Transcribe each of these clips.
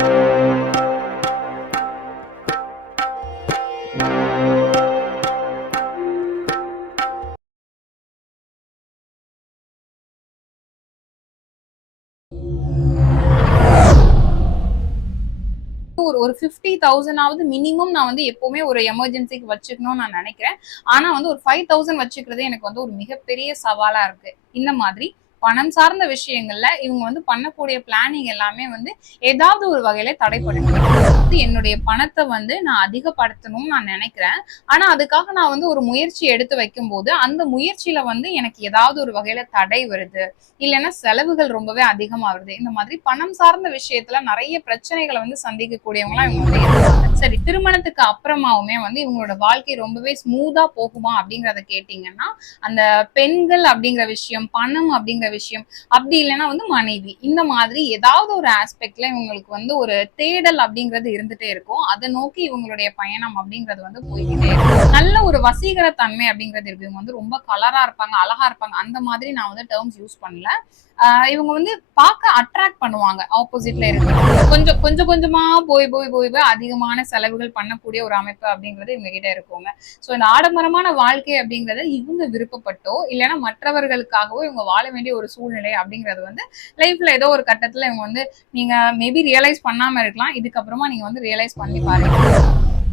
ஒரு ஒரு fifty தௌசண்டாவது minimum நான் வந்து எப்பவுமே ஒரு எமர்ஜென்சிக்கு வச்சுக்கணும்னு நான் நினைக்கிறேன். ஆனா வந்து ஒரு ஃபைவ் தௌசண்ட் வச்சுக்கிறதே எனக்கு வந்து ஒரு மிகப்பெரிய சவாலா இருக்கு. இந்த மாதிரி பணம் சார்ந்த விஷயங்கள்ல இவங்க வந்து பண்ணக்கூடிய பிளானிங் எல்லாமே வந்து ஏதாவது ஒரு வகையில தடைப்படுது என்னுடைய பணத்தை வந்து நான் அதிகப்படுத்தணும்னு நான் நினைக்கிறேன். ஆனா அதுக்காக நான் வந்து ஒரு முயற்சி எடுத்து வைக்கும்போது அந்த முயற்சியில வந்து எனக்கு ஏதாவது ஒரு வகையில தடை வருது. இல்லைன்னா செலவுகள் ரொம்பவே அதிகமா வருது இந்த மாதிரி பணம் சார்ந்த விஷயத்துல நிறைய பிரச்சனைகளை வந்து சந்திக்கக்கூடியவங்களா இவங்க வந்து இருக்காங்க. சரி திருமணத்துக்கு அப்புறமாவுமே வந்து இவங்களோட வாழ்க்கை ரொம்பவே ஸ்மூதா போகுமா அப்படிங்கறத கேட்டீங்கன்னா அந்த பெண்கள் அப்படிங்கிற விஷயம் பணம் அப்படிங்கிற விஷயம். அப்படி இல்லைன்னா வந்து மனைவி. இந்த மாதிரி ஏதாவது ஒரு ஆஸ்பெக்ட்ல இவங்களுக்கு வந்து ஒரு தேடல் அப்படிங்கிறது இருந்துட்டே இருக்கும். அதை நோக்கி இவங்களுடைய பயணம் அப்படிங்கிறது வந்து போய்கிட்டே இருக்கும். நல்ல ஒரு வசீகர தன்மை அப்படிங்கிறது இருக்கு. இவங்க வந்து ரொம்ப கலரா இருப்பாங்க அழகா இருப்பாங்க. அந்த மாதிரி நான் வந்து டேர்ம்ஸ் யூஸ் பண்ணல. ஆஹ் இவங்க வந்து பார்க்க அட்ராக்ட் பண்ணுவாங்க. ஆப்போசிட்ல இருக்கு கொஞ்சம் கொஞ்சம் கொஞ்சமா போய் போய் போய் போய் அதிகமான செலவுகள் பண்ணக்கூடிய ஒரு அமைப்பு அப்படிங்கிறது இவங்க கிட்ட இருக்குங்க. ஸோ இந்த ஆடம்பரமான வாழ்க்கை அப்படிங்கறது இவங்க விருப்பப்பட்டோ இல்லைன்னா மற்றவர்களுக்காகவோ இவங்க வாழ வேண்டிய ஒரு சூழ்நிலை அப்படிங்கிறது வந்து லைஃப்ல ஏதோ ஒரு கட்டத்துல இவங்க வந்து நீங்க மேபி ரியலைஸ் பண்ணாம இருக்கலாம். இதுக்கப்புறமா நீங்க வந்து ரியலைஸ் பண்ணி பாருங்க.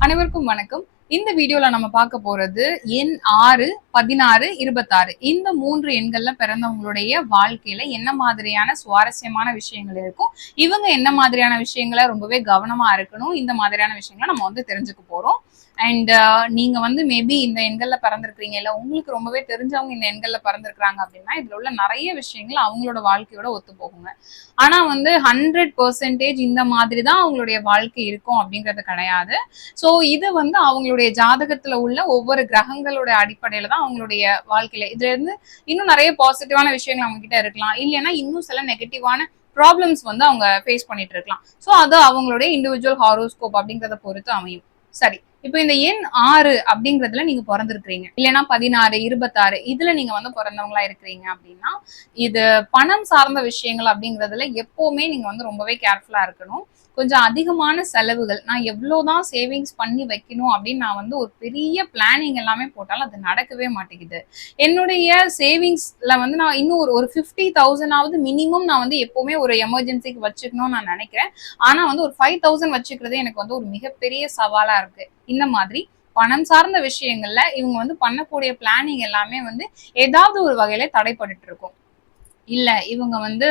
அனைவருக்கும் வணக்கம். இந்த வீடியோல நம்ம பார்க்க போறது எண் ஆறு பதினாறு இருபத்தாறு. இந்த மூன்று எண்கள்ல பிறந்தவங்களுடைய வாழ்க்கையில என்ன மாதிரியான சுவாரஸ்யமான விஷயங்கள் இருக்கும்? இவங்க என்ன மாதிரியான விஷயங்களை ரொம்பவே கவனமா இருக்கணும்? இந்த மாதிரியான விஷயங்களை நம்ம வந்து தெரிஞ்சுக்க போறோம். அண்ட் uh, நீங்க வந்து மேபி இந்த எண்கள்ல பிறந்திருக்கிறீங்க இல்ல உங்களுக்கு ரொம்பவே தெரிஞ்சவங்க இந்த எண்கள்ல பிறந்திருக்கிறாங்க அப்படின்னா இதுல உள்ள நிறைய விஷயங்கள் அவங்களோட வாழ்க்கையோட ஒத்து போகுங்க. ஆனா வந்து ஹண்ட்ரட் பர்சன்டேஜ் இந்த மாதிரி தான் அவங்களுடைய வாழ்க்கை இருக்கும் அப்படிங்கிறது கிடையாது. ஸோ இது வந்து அவங்களுடைய ஜாதகத்துல உள்ள ஒவ்வொரு கிரகங்களோட அடிப்படையில தான் அவங்களுடைய வாழ்க்கையில. இதுல இருந்து இன்னும் நிறைய பாசிட்டிவான விஷயங்கள் அவங்க கிட்ட இருக்கலாம். இல்லைன்னா இன்னும் சில நெகட்டிவான ப்ராப்ளம்ஸ் வந்து அவங்க ஃபேஸ் பண்ணிட்டு இருக்கலாம். ஸோ அது அவங்களுடைய இண்டிவிஜுவல் ஹாரோஸ்கோப் அப்படிங்கிறத பொறுத்து அமையும். சரி. இப்போ இந்த எண் ஆறு அப்படிங்கிறதுல நீங்க பிறந்திருக்கிறீங்க. இல்லைன்னா பதினாறு இருபத்தாறு இதுல நீங்க வந்து பிறந்தவங்களா இருக்கிறீங்க அப்படின்னா இது பணம் சார்ந்த விஷயங்கள் அப்படிங்கிறதுல எப்பவுமே நீங்க வந்து ரொம்பவே கேர்ஃபுல்லா இருக்கணும். கொஞ்சம் அதிகமான செலவுகள். நான் எவ்வளோதான் சேவிங்ஸ் பண்ணி வைக்கணும் அப்படின்னு நான் வந்து ஒரு பெரிய பிளானிங் எல்லாமே போட்டாலும் அது நடக்கவே மாட்டேங்குது. என்னுடைய சேவிங்ஸ்ல வந்து நான் இன்னும் ஒரு ஒரு ஃபிஃப்டி தௌசண்டாவது மினிமம் நான் வந்து எப்பவுமே ஒரு எமர்ஜென்சிக்கு வச்சுக்கணும்னு நான் நினைக்கிறேன். ஆனா வந்து ஒரு ஃபைவ் தௌசண்ட் வச்சுக்கிறதே எனக்கு வந்து ஒரு மிகப்பெரிய சவாலா இருக்கு. இந்த மாதிரி பணம் சார்ந்த விஷயங்கள்ல இவங்க வந்து பண்ணக்கூடிய பிளானிங் எல்லாமே வந்து ஏதாவது ஒரு வகையில தடைப்பட்டு இருக்கும். இல்ல இவங்க வந்து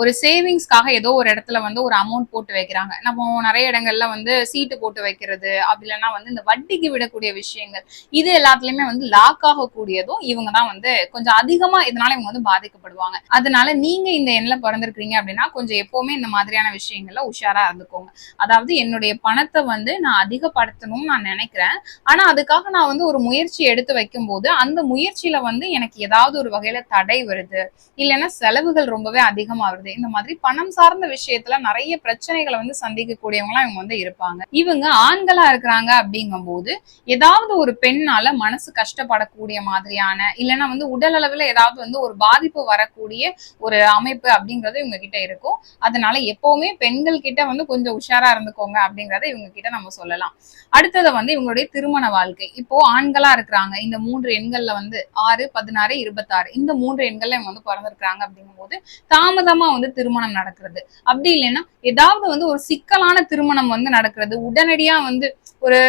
ஒரு சேவிங்ஸ்க்காக ஏதோ ஒரு இடத்துல வந்து ஒரு அமௌண்ட் போட்டு வைக்கிறாங்க. நம்ம நிறைய இடங்கள்ல வந்து சீட்டு போட்டு வைக்கிறது அப்படி இல்லைன்னா வந்து இந்த வட்டிக்கு விடக்கூடிய விஷயங்கள் இது எல்லாத்துலயுமே வந்து லாக் ஆகக்கூடியதும் இவங்க தான் வந்து கொஞ்சம் அதிகமா இதனால இவங்க வந்து பாதிக்கப்படுவாங்க. அதனால நீங்க இந்த எண்ணில் பிறந்திருக்கிறீங்க அப்படின்னா கொஞ்சம் எப்பவுமே இந்த மாதிரியான விஷயங்கள்ல உஷாரா இருந்துக்கோங்க. அதாவது என்னுடைய பணத்தை வந்து நான் அதிகப்படுத்தணும்னு நான் நினைக்கிறேன். ஆனா அதுக்காக நான் வந்து ஒரு முயற்சி எடுத்து வைக்கும்போது அந்த முயற்சியில வந்து எனக்கு ஏதாவது ஒரு வகையில தடை வருது. இல்லைன்னா செலவுகள் ரொம்பவே அதிகமா வருது இந்த மாதிரி பணம் சார்ந்த விஷயத்துல நிறைய பிரச்சனைகளை வந்து சந்திக்கக்கூடியவங்களா இவங்க வந்து இருப்பாங்க. இவங்க ஆண்களா இருக்கிறாங்க அப்படிங்கும் போது ஏதாவது ஒரு பெண்ணால மனசு கஷ்டப்படக்கூடிய மாதிரியான இல்லைன்னா வந்து உடல் அளவுல ஏதாவது வந்து ஒரு பாதிப்பு வரக்கூடிய ஒரு அமைப்பு அப்படிங்கிறது இவங்க கிட்ட இருக்கும். அதனால எப்பவுமே பெண்கள் கிட்ட வந்து கொஞ்சம் உஷாரா இருந்துக்கோங்க அப்படிங்கறத இவங்க கிட்ட நம்ம சொல்லலாம். அடுத்தது வந்து இவங்களுடைய திருமண வாழ்க்கை. இப்போ ஆண்களா இருக்கிறாங்க. இந்த மூன்று எண்கள்ல வந்து ஆறு பதினாறு இருபத்தாறு. இந்த மூன்று எண்கள்ல இவங்க வந்து பிறந்திருக்கிறாங்க. அப்படிங்கும்போது தாமதமா வந்து திருமணம் நடக்கிறது. அப்படி இல்லைன்னா ஏதாவது வந்து ஒரு சிக்கலான திருமணம் வந்து நடக்கிறது. உடனடியா வந்து ஒரு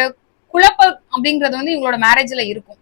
குழப்பம் அப்படிங்கிறது வந்து இவங்களோட மேரேஜ்ல இருக்கும்.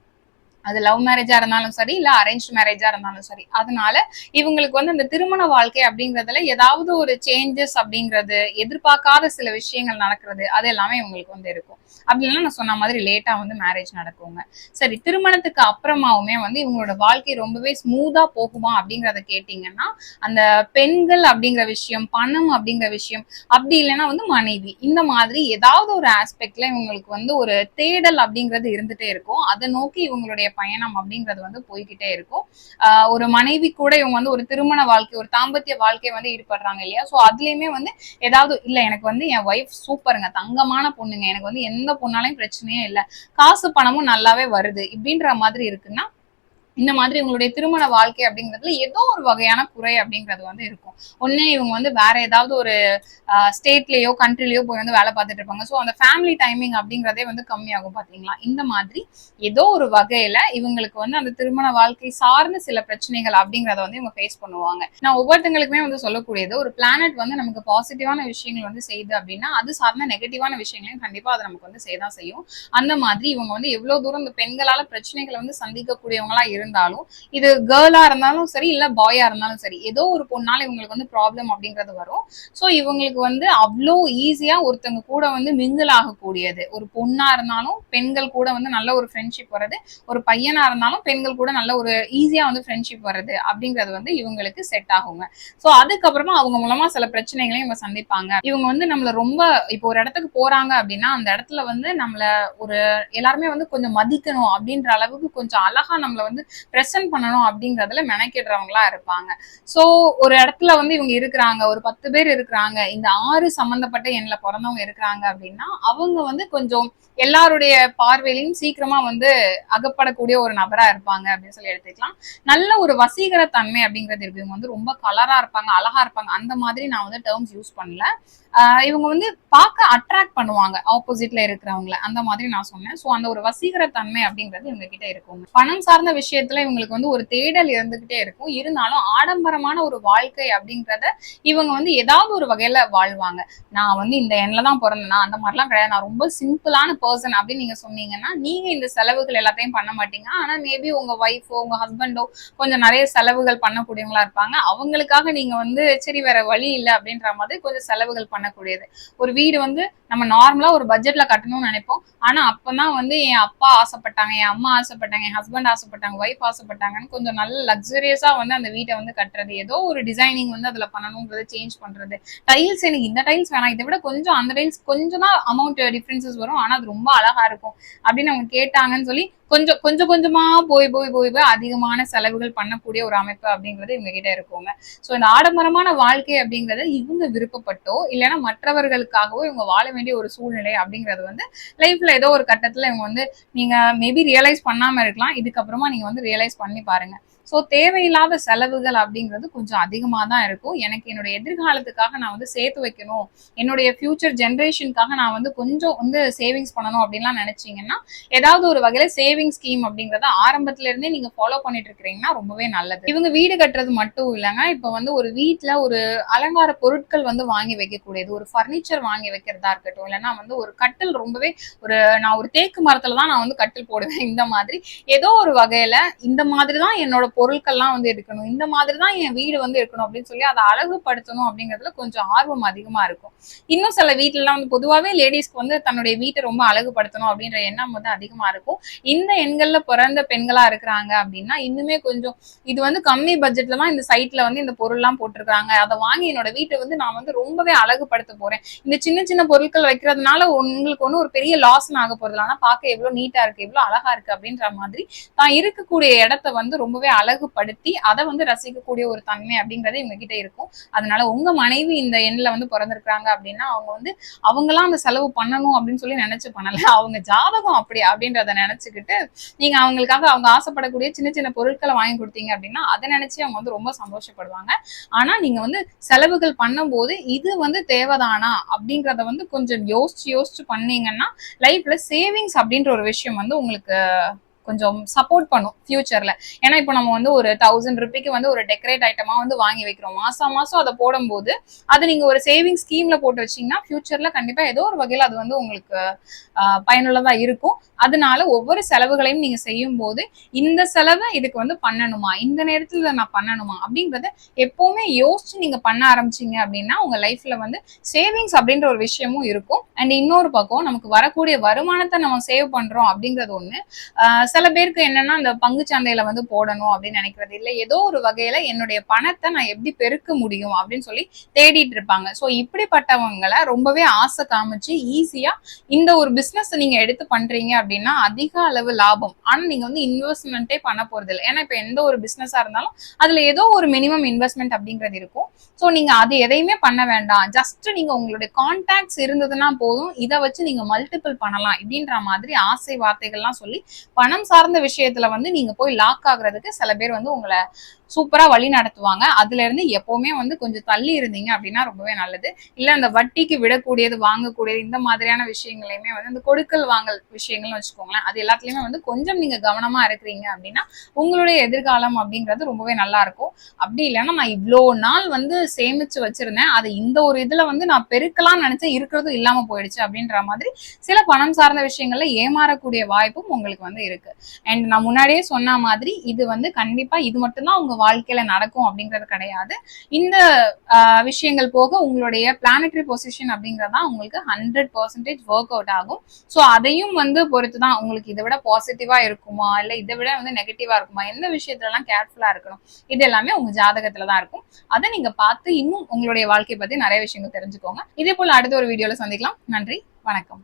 அது லவ் மேரேஜா இருந்தாலும் சரி இல்ல அரேஞ்ச் மேரேஜா இருந்தாலும் சரி. அதனால இவங்களுக்கு வந்து அந்த திருமண வாழ்க்கை அப்படிங்கறதுல ஏதாவது ஒரு சேஞ்சஸ் அப்படிங்கிறது எதிர்பார்க்காத சில விஷயங்கள் நடக்கிறது அது எல்லாமே இவங்களுக்கு வந்து இருக்கும். அப்படி இல்லைன்னா நான் சொன்ன மாதிரி லேட்டா வந்து மேரேஜ் நடக்குங்க. சரி திருமணத்துக்கு அப்புறமாவுமே வந்து இவங்களோட வாழ்க்கை ரொம்பவே ஸ்மூதா போகுமா அப்படிங்கறத கேட்டீங்கன்னா அந்த பெண்கள் அப்படிங்கிற விஷயம் பணம் அப்படிங்கிற விஷயம் அப்படி இல்லைன்னா வந்து மனைவி. இந்த மாதிரி ஏதாவது ஒரு ஆஸ்பெக்ட்ல இவங்களுக்கு வந்து ஒரு தேடல் அப்படிங்கிறது இருந்துட்டே இருக்கும். அதை நோக்கி இவங்களுடைய பயணம் அப்படிங்கிறது வந்து போய்கிட்டே இருக்கும். ஒரு மனைவி கூட இவங்க வந்து ஒரு திருமண வாழ்க்கை ஒரு தாம்பத்திய வாழ்க்கை வந்து ஈடுபடுறாங்க இல்லையா? ஸோ அதுலயுமே வந்து ஏதாவது இல்லை எனக்கு வந்து என் ஒய்ஃப் சூப்பருங்க தங்கமான பொண்ணுங்க எனக்கு வந்து எந்த பொண்ணாலையும் பிரச்சனையே இல்லை. காசு பணமும் நல்லாவே வருது. இப்படின்ற மாதிரி இருக்குன்னா இந்த மாதிரி உங்களுடைய திருமண வாழ்க்கை அப்படிங்கிறதுல ஏதோ ஒரு வகையான குறை அப்படிங்கிறது வந்து இருக்கும். ஒண்ணு இவங்க வந்து வேற ஏதாவது ஒரு ஸ்டேட்லயோ கண்ட்ரிலயோ போய் வந்து வேலை பார்த்துட்டு இருப்பாங்க. ஸோ அந்த ஃபேமிலி டைமிங் அப்படிங்கிறதே வந்து கம்மியாகும் பாத்தீங்களா? இந்த மாதிரி ஏதோ ஒரு வகையில இவங்களுக்கு வந்து அந்த திருமண வாழ்க்கை சார்ந்த சில பிரச்சனைகள் அப்படிங்கறத வந்து இவங்க ஃபேஸ் பண்ணுவாங்க. நான் ஒவ்வொருத்தங்களுக்குமே வந்து சொல்லக்கூடியது ஒரு பிளானட் வந்து நமக்கு பாசிட்டிவான விஷயங்கள் வந்து செய்யுது அப்படின்னா அது சார்ந்த நெகட்டிவான விஷயங்களையும் கண்டிப்பா அது நமக்கு வந்து செய்தான் செய்யும். அந்த மாதிரி இவங்க வந்து எவ்வளவு தூரம் இந்த பெண்களால பிரச்சனைகளை வந்து சந்திக்கக்கூடியவங்களா இருந்தாலும் இது கேர்ளா இருந்தாலும் சரி இல்ல பாயா இருந்தாலும் சரி ஏதோ ஒரு பொண்ணால இவங்களுக்கு வந்து ப்ராப்ளம் அப்படிங்கிறது வரும். ஸோ இவங்களுக்கு வந்து அவ்வளோ ஈஸியா ஒருத்தவங்க கூட வந்து மிங்கிள் ஆகக்கூடியது. ஒரு பொண்ணா இருந்தாலும் பெண்கள் கூட வந்து நல்ல ஒரு ஃப்ரெண்ட்ஷிப் வர்றது ஒரு பையனா இருந்தாலும் பெண்கள் கூட நல்ல ஒரு ஈஸியா வந்து ஃப்ரெண்ட்ஷிப் வர்றது அப்படிங்கிறது வந்து இவங்களுக்கு செட் ஆகுங்க. ஸோ அதுக்கப்புறமா அவங்க மூலமா சில பிரச்சனைகளையும் இவங்க சந்திப்பாங்க. இவங்க வந்து நம்மள ரொம்ப இப்போ ஒரு இடத்துக்கு போறாங்க அப்படின்னா அந்த இடத்துல வந்து நம்மள ஒரு எல்லாருமே வந்து கொஞ்சம் மதிக்கணும் அப்படின்ற அளவுக்கு கொஞ்சம் அழகா நம்மள வந்து ப்ரெசென்ட் பண்ணணும் அப்படிங்கறதுல மெனக்கிடுறவங்களா இருப்பாங்க. சோ ஒரு இடத்துல வந்து இவங்க இருக்கிறாங்க ஒரு பத்து பேர் இருக்கிறாங்க இந்த ஆறு சம்பந்தப்பட்ட எண்ணில் பிறந்தவங்க இருக்கிறாங்க அப்படின்னா அவங்க வந்து கொஞ்சம் எல்லாருடைய பார்வையிலையும் சீக்கிரமா வந்து அகப்படக்கூடிய ஒரு நபரா இருப்பாங்க அப்படின்னு சொல்லி எடுத்துக்கலாம். நல்ல ஒரு வசீகர தன்மை அப்படிங்கிறது இருக்கு. இவங்க வந்து ரொம்ப கலரா இருப்பாங்க அழகா இருப்பாங்க. அந்த மாதிரி நான் வந்து டேர்ம்ஸ் யூஸ் பண்ணல. இவங்க வந்து பார்க்க அட்ராக்ட் பண்ணுவாங்க ஆப்போசிட்ல இருக்கிறவங்கள. அந்த மாதிரி நான் சொன்னேன். ஸோ அந்த ஒரு வசீகர தன்மை அப்படிங்கிறது இவங்க கிட்ட இருக்கும். பணம் சார்ந்த விஷயத்துல இவங்களுக்கு வந்து ஒரு தேடல் இருந்துகிட்டே இருக்கும். இருந்தாலும் ஆடம்பரமான ஒரு வாழ்க்கை அப்படிங்கிறத இவங்க வந்து ஏதாவது ஒரு வகையில வாழ்வாங்க. நான் வந்து இந்த எண்ணில தான் பிறந்தேனா அந்த மாதிரிலாம் கிடையாது. நான் ரொம்ப சிம்பிளான பர்சன் அப்படின்னு நீங்க சொன்னீங்கன்னா நீங்க இந்த செலவுகள் எல்லாத்தையும் பண்ண மாட்டீங்க. ஆனா மேபி உங்க ஒய்ஃபோ உங்க ஹஸ்பண்டோ கொஞ்சம் நிறைய செலவுகள் பண்ணக்கூடியவங்களா இருப்பாங்க. அவங்களுக்காக நீங்க வந்து சரி வேற வழி இல்லை அப்படின்ற மாதிரி கொஞ்சம் செலவுகள் பண்ணக்கூடியது. ஒரு வீடு வந்து நம்ம நார்மலா ஒரு பட்ஜெட்ல கட்டணும்னு நினைப்போம். ஆனா அப்பதான் வந்து என் அப்பா ஆசைப்பட்டாங்க என் அம்மா ஆசைப்பட்டாங்க என் ஹஸ்பண்ட் ஆசைப்பட்டாங்க ஒய்ஃப் ஆசைப்பட்டாங்கன்னு கொஞ்சம் நல்ல லக்ஸரியஸா வந்து அந்த வீட்டை வந்து கட்டுறது. ஏதோ ஒரு டிசைனிங் வந்து அதுல பண்ணணுங்கிறத சேஞ்ச் பண்றது. டைல்ஸ் எனக்கு இந்த டைல்ஸ் வேணாம். இதை விட கொஞ்சம் அந்த டைல்ஸ் கொஞ்சம் தான் அமௌண்ட் டிஃபரன்சஸ் வரும். ஆனா அது ரொம்ப அழகா இருக்கும். அப்படின்னு அவங்க கேட்டாங்கன்னு சொல்லி கொஞ்சம் கொஞ்சம் கொஞ்சமா போய் போய் போய் போய் அதிகமான செலவுகள் பண்ணக்கூடிய ஒரு அமைப்பு அப்படிங்கிறது இவங்க கிட்ட இருக்குங்க. ஸோ இந்த ஆடம்பரமான வாழ்க்கை அப்படிங்கறது இவங்க விருப்பப்பட்டோ இல்லைன்னா மற்றவர்களுக்காகவோ இவங்க வாழ வேண்டிய ஒரு சூழ்நிலை அப்படிங்கிறது வந்து லைஃப்ல ஏதோ ஒரு கட்டத்துல இவங்க வந்து நீங்க மேபி ரியலைஸ் பண்ணாம இருக்கலாம். இதுக்கப்புறமா நீங்க வந்து ரியலைஸ் பண்ணி பாருங்க. ஸோ தேவையில்லாத செலவுகள் அப்படிங்கிறது கொஞ்சம் அதிகமாக தான் இருக்கும். எனக்கு என்னுடைய எதிர்காலத்துக்காக நான் வந்து சேர்த்து வைக்கணும். என்னுடைய ஃபியூச்சர் ஜென்ரேஷனுக்காக நான் வந்து கொஞ்சம் வந்து சேவிங்ஸ் பண்ணணும் அப்படின்லாம் நினைச்சீங்கன்னா ஏதாவது ஒரு வகையில சேவிங் ஸ்கீம் அப்படிங்கிறத ஆரம்பத்துல இருந்தே நீங்க ஃபாலோ பண்ணிட்டு இருக்கிறீங்கன்னா ரொம்பவே நல்லது. இவங்க வீடு கட்டுறது மட்டும் இல்லைங்க. இப்போ வந்து ஒரு வீட்டில் ஒரு அலங்கார பொருட்கள் வந்து வாங்கி வைக்கக்கூடியது. ஒரு ஃபர்னிச்சர் வாங்கி வைக்கிறதா இருக்கட்டும். இல்லைன்னா வந்து ஒரு கட்டில் ரொம்பவே ஒரு நான் ஒரு தேக்கு மரத்துல தான் நான் வந்து கட்டில் போடுவேன். இந்த மாதிரி ஏதோ ஒரு வகையில இந்த மாதிரி தான் என்னோட பொருட்கள்லாம் வந்து எடுக்கணும். இந்த மாதிரி தான் என் வீடு வந்து இருக்கணும் அப்படின்னு சொல்லி அதை அழகுபடுத்தணும் அப்படிங்கிறதுல கொஞ்சம் ஆர்வம் அதிகமா இருக்கும். இன்னும் சில வீட்டுலலாம் வந்து பொதுவாகவே லேடிஸ்க்கு வந்து தன்னுடைய வீட்டை ரொம்ப அழகுபடுத்தணும் அப்படின்ற எண்ணம் வந்து அதிகமா இருக்கும். இந்த எண்கள்ல பிறந்த பெண்களா இருக்கிறாங்க அப்படின்னா இன்னுமே கொஞ்சம் இது வந்து கம்மி பட்ஜெட்ல தான் இந்த சைட்ல வந்து இந்த பொருள்லாம் போட்டிருக்காங்க. அதை வாங்கி என்னோட வீட்டை வந்து நான் வந்து ரொம்பவே அழகுபடுத்த போறேன். இந்த சின்ன சின்ன பொருட்கள் வைக்கிறதுனால உங்களுக்கு ஒன்றும் ஒரு பெரிய லாஸ் ஆக போறது ஆனால் பார்க்க எவ்வளவு நீட்டா இருக்கு எவ்வளவு அழகா இருக்கு அப்படின்ற மாதிரி தான் இருக்கக்கூடிய இடத்த வந்து ரொம்பவே அழகுபடுத்தி அதை வந்து ரசிக்கக்கூடிய ஒரு தன்மை அப்படிங்கறதே இவங்க கிட்ட இருக்கும். அதனால உங்க மனைவி இந்த எண்ணில் வந்து பிறந்திருக்கிறாங்க அப்படின்னா அவங்க வந்து அவங்களாம் அந்த செலவு பண்ணணும் அப்படின்னு சொல்லி நினைச்சு பண்ணல. அவங்க ஜாதகம் அப்படி அப்படின்றத நினைச்சுக்கிட்டு நீங்க அவங்களுக்காக அவங்க ஆசைப்படக்கூடிய சின்ன சின்ன பொருட்களை வாங்கி கொடுத்தீங்க அப்படின்னா அதை நினைச்சு அவங்க வந்து ரொம்ப சந்தோஷப்படுவாங்க. ஆனா நீங்க வந்து செலவுகள் பண்ணும்போது இது வந்து தேவைதானா அப்படிங்கிறத வந்து கொஞ்சம் யோசிச்சு யோசிச்சு பண்ணீங்கன்னா லைஃப்ல சேவிங்ஸ் அப்படின்ற ஒரு விஷயம் வந்து உங்களுக்கு கொஞ்சம் சப்போர்ட் பண்ணும் ஃபியூச்சர்ல ஏன்னா இப்போ நம்ம வந்து ஒரு தௌசண்ட் ருபிக்கு வந்து ஒரு டெக்கரேட் ஐட்டமா வந்து வாங்கி வைக்கிறோம். மாசம் மாசம் அதை போடும்போது அது நீங்க ஒரு சேவிங் ஸ்கீம்ல போட்டு வச்சீங்கன்னா ஃபியூச்சர்ல கண்டிப்பா ஏதோ ஒரு வகையில அது வந்து உங்களுக்கு ஆஹ், பயனுள்ளதா இருக்கும். அதனால ஒவ்வொரு செலவுகளையும் நீங்க செய்யும் போது இந்த செலவை இதுக்கு வந்து பண்ணணுமா? இந்த நேரத்துல இதை நான் பண்ணணுமா? அப்படிங்கறத எப்பவுமே யோசிச்சு நீங்க பண்ண ஆரம்பிச்சீங்க அப்படின்னா உங்க லைஃப்ல வந்து சேவிங்ஸ் அப்படின்ற ஒரு விஷயமும் இருக்கும். அண்ட் இன்னொரு பக்கம் நமக்கு வரக்கூடிய வருமானத்தை நம்ம சேவ் பண்றோம் அப்படிங்கறது ஒண்ணு. ஆஹ் சில பேருக்கு என்னன்னா இந்த பங்கு சந்தையில வந்து போடணும் அப்படின்னு நினைக்கிறது இல்ல. ஏதோ ஒரு வகையில என்னுடைய பணத்தை நான் எப்படி பெருக்க முடியும் அப்படின்னு சொல்லி தேடிட்டு இருப்பாங்க. ஸோ இப்படிப்பட்டவங்களை ரொம்பவே ஆசை காமிச்சு ஈஸியா இந்த ஒரு பிசினஸ் நீங்க எடுத்து பண்றீங்க அப்படின்னா அதிக அளவு லாபம். ஆனா நீங்க வந்து இன்வெஸ்ட்மெண்ட்டே பண்ண போறது இல்லை ஏன்னா இப்ப எந்த ஒரு பிசினஸா இருந்தாலும் அதுல ஏதோ ஒரு மினிமம் இன்வெஸ்ட்மெண்ட் அப்படிங்கிறது இருக்கும். ஸோ நீங்க அது எதையுமே பண்ண வேண்டாம். ஜஸ்ட் நீங்க உங்களுடைய கான்டாக்ட்ஸ் இருந்ததுன்னா போதும். இதை வச்சு நீங்க மல்டிபிள் பண்ணலாம் இப்படின்ற மாதிரி ஆசை வார்த்தைகள்லாம் சொல்லி பணம் சார்ந்த விஷயத்துல வந்து நீங்க போய் லாக் ஆகுறதுக்கு சில பேர் வந்து உங்களை சூப்பரா வழி நடத்துவாங்க. அதுல இருந்து எப்பவுமே வந்து கொஞ்சம் தள்ளி இருந்தீங்க அப்படின்னா ரொம்பவே நல்லது. இல்ல அந்த வட்டிக்கு விடக்கூடியது வாங்கக்கூடியது இந்த மாதிரியான விஷயங்களையுமே வந்து இந்த கொடுக்கல் வாங்கல் விஷயங்கள்னு வச்சுக்கோங்களேன். அது எல்லாத்துலயுமே வந்து கொஞ்சம் நீங்க கவனமா இருக்கிறீங்க அப்படின்னா உங்களுடைய எதிர்காலம் அப்படிங்கிறது ரொம்பவே நல்லா இருக்கும். அப்படி இல்லைன்னா நான் இவ்வளோ நாள் வந்து சேமிச்சு வச்சிருந்தேன். அது இந்த ஒரு இதுல வந்து நான் பெருக்கலாம்னு நினைச்சேன். இருக்கிறதும் இல்லாம போயிடுச்சு அப்படின்ற மாதிரி சில பணம் சார்ந்த விஷயங்கள்ல ஏமாறக்கூடிய வாய்ப்பும் உங்களுக்கு வந்து இருக்கு. அண்ட் நான் முன்னாடியே சொன்ன மாதிரி இது வந்து கண்டிப்பா இது மட்டும்தான் உங்க வாழ்க்கையில நடக்கும் அப்படிங்கிறது கிடையாது. இந்த ஆஹ், விஷயங்கள் போக உங்களுடைய பிளானட்டரி பொசிஷன் அப்படிங்கறதா உங்களுக்கு ஹண்ட்ரட் பர்சன்டேஜ் ஒர்க் அவுட் ஆகும். ஸோ அதையும் வந்து பொறுத்து தான் உங்களுக்கு இதை விட பாசிட்டிவா இருக்குமா? இல்ல இதை விட வந்து நெகட்டிவா இருக்குமா? எந்த விஷயத்துல எல்லாம் கேர்ஃபுல்லா இருக்கணும்? இது எல்லாமே உங்க ஜாதகத்துல தான் இருக்கும். அதை நீங்க பார்த்து இன்னும் உங்களுடைய வாழ்க்கை பத்தி நிறைய விஷயங்கள் தெரிஞ்சுக்கோங்க. இதே போல அடுத்த ஒரு வீடியோல சந்திக்கலாம். நன்றி வணக்கம்.